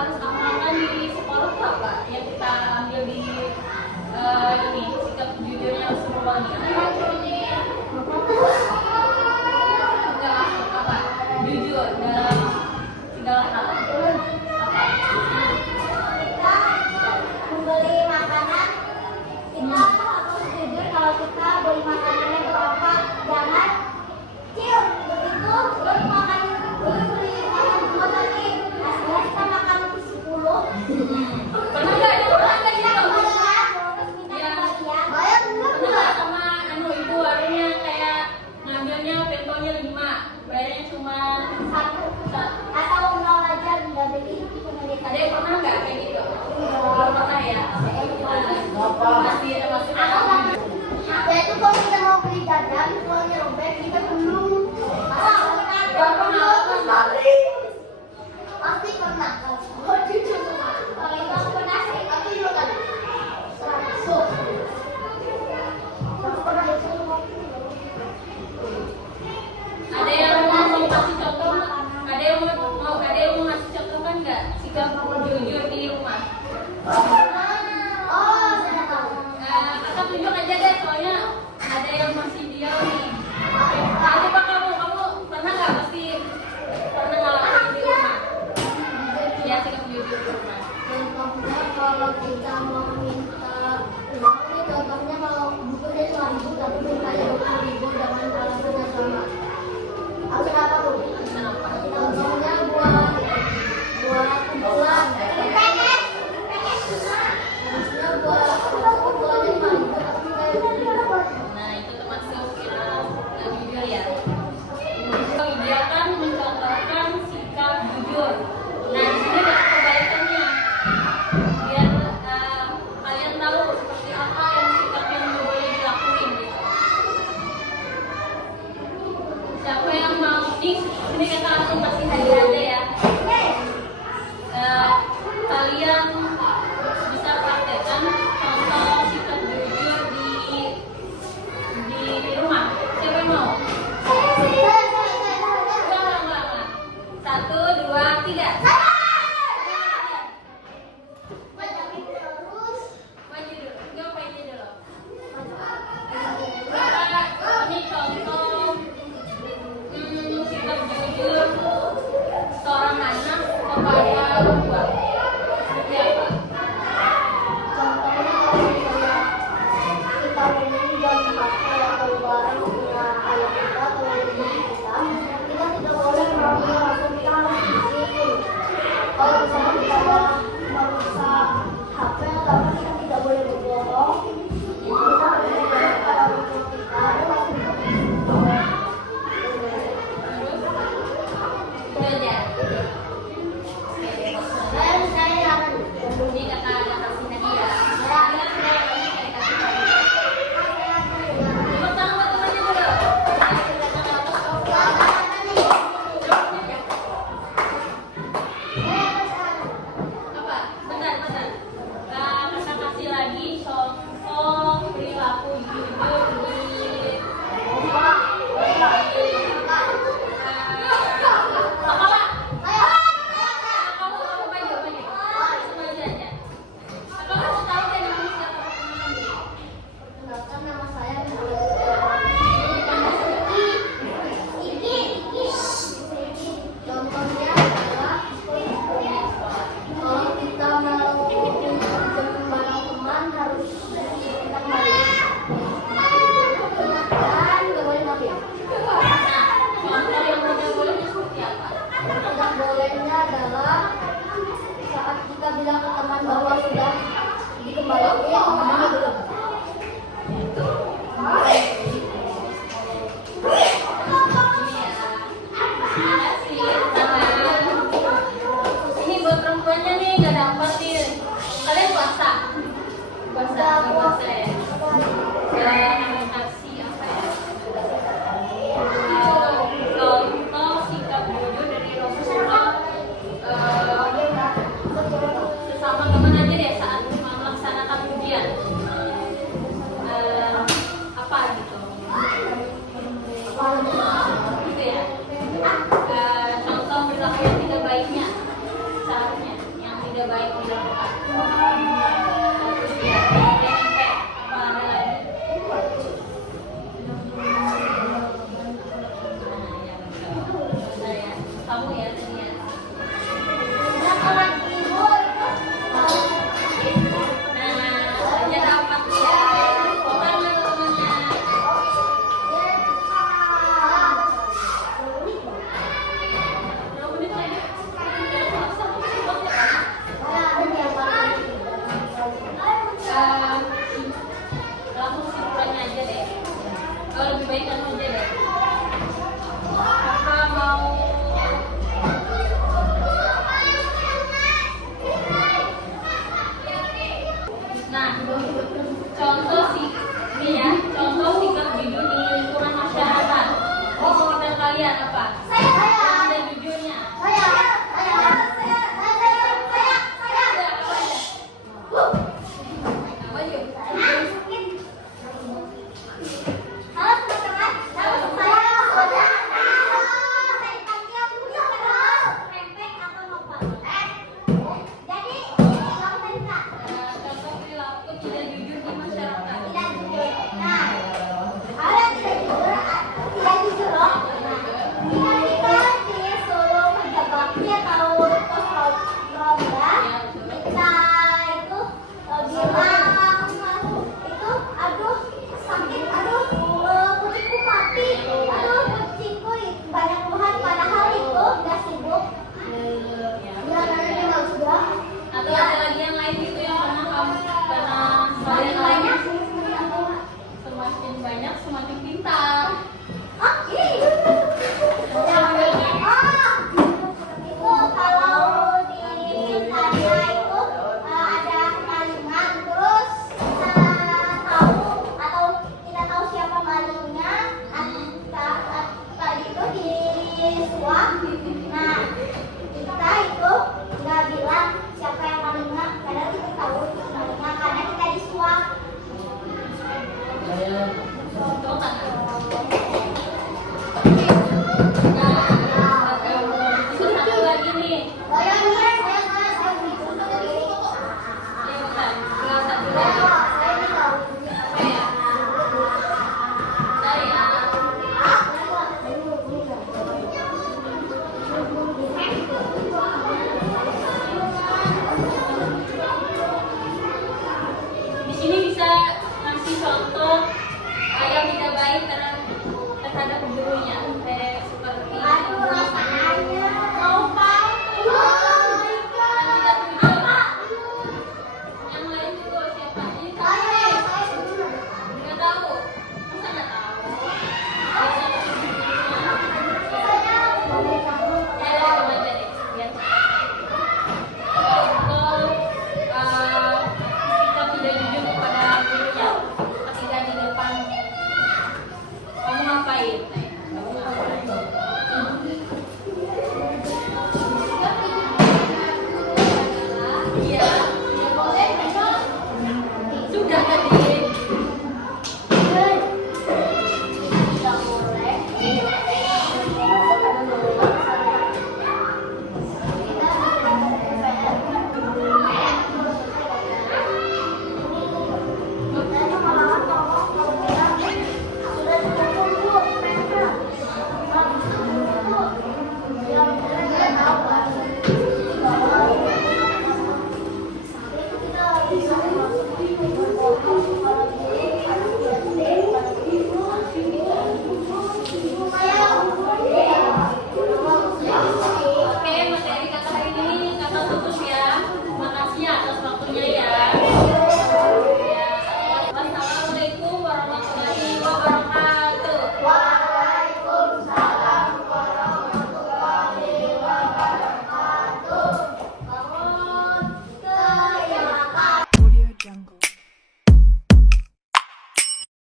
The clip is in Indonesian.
harus amalkan di sekolah tuh apa yang kita ambil di ini sikap jujurnya Rasulullah ini? Enggak masuk apa? Jujur dalam segala hal. Apa? Kita membeli makanan, kita harus jujur kalau kita beli makanannya berapa, jangan cium begitu terus makan beli makan dua lagi, hasilnya kita makan 10. Pernah nggak gitu? Bayar Sama ibu warungnya kayak ngambilnya pentonya 5, bayarnya cuma satu atau 0 aja nggak beli. ada yang pernah nggak kayak gitu? Belum pernah ya? Masih termasuk Ya itu kalau kita mau beli jajan, kalau nyerobek kita belum. Gak pernah. Pasti pernah. Oh jujur kalau itu aku pernah sih, tapi dulu kan. Langsung. Aku pernah itu. Ada yang mau kasih contoh? Ada yang mau ngasih contoh kan nggak? Sikap jujur di rumah. Oh, saya tahu. Kakak tunjuk aja deh, soalnya ada yang masih diam nih. Nah, coba kamu pernah nggak pasti pernah ngalamin di rumah? Ya, sikap jujur di rumah. Contohnya kalau kita mau minta uang nih, contohnya kalau butuhnya 5.000 tapi mintanya 20.000, jangan alasannya sama. Alasan apa bu? Contohnya buat kumpulan. Harusnya buat kumpulannya 5.000 tapi mintanya 20.000. Nah, itu termasuk jujur ya. Mengidealkan mencontohkan sikap jujur. Nah, di sini ada kebalikannya. Biar kalian tahu seperti apa yang sikap yang nggak boleh dilakuin gitu. Siapa yang mau ini kata langsung pasti ada ya. Kalian bisa praktekkan contoh sikap jujur di rumah. Siapa yang mau? Enggak. 1, 2, 3. Maju dulu. Enggak pede dulu. Ini contoh sikap jujur seorang anak kepada orang tua. Seperti apa? Contohnya kalau misalnya kita pinjam HP atau barang punya ayah kita atau ibu kita tidak boleh mengambil langsung, kita harus izin. Kalau misalnya kita merusak HP atau apa, kita tidak boleh berbohong. Kita harus izin kepada orang tua kita. Itu aja. Dan saya akan Ini kata kasih hadiah. Kalian sudah banyak yang dikasih hadiah. Tepuk tangan buat temannya dulu. Apa? Bentar. Kita kasih lagi contoh perilaku jujur di apa, Pak? Kamu maju. Sengaja aja. Kamu mau tahu deh namanya siapa? Perkenalkan, nama saya Contohnya adalah kalau kita mau pinjam barang teman harus kita kembalikan dan nggak boleh ngambil. Nah, contoh yang tidak bolehnya seperti apa? Tidak bolehnya adalah saat kita bilang ke teman bahwa sudah dikembalikan, temannya belum. Ini buat perempuannya nih, gak dapat nih. Kalian puasa ya? Kasih apa ya? Contoh sikap jujur dari Rasulullah sesama teman aja deh saat melaksanakan ujian. Apa gitu? Gitu ya. Contoh perilaku yang tidak baiknya seharusnya yang tidak baik dilakukan. Terus ya, sampai apa ada lagi? Saya, kamu ya tadi ya. Nah, aja rapat ya. Bukan teman-temannya. Berapa menit lagi? Langsung kesimpulannya aja deh. Lebih baik langsung aja deh. Kakak mau nah, contoh sih, ini ya, contoh sikap jujur di lingkungan masyarakat. Di sekitar kalian apa? Ada jujurnya. Apa yuk? Contoh perilaku tidak jujur di masyarakat. Atau ada lagi yang lain gitu yang pernah kalian alami? Semakin banyak semakin pintar. Contoh kan? Nah, terus satu lagi nih.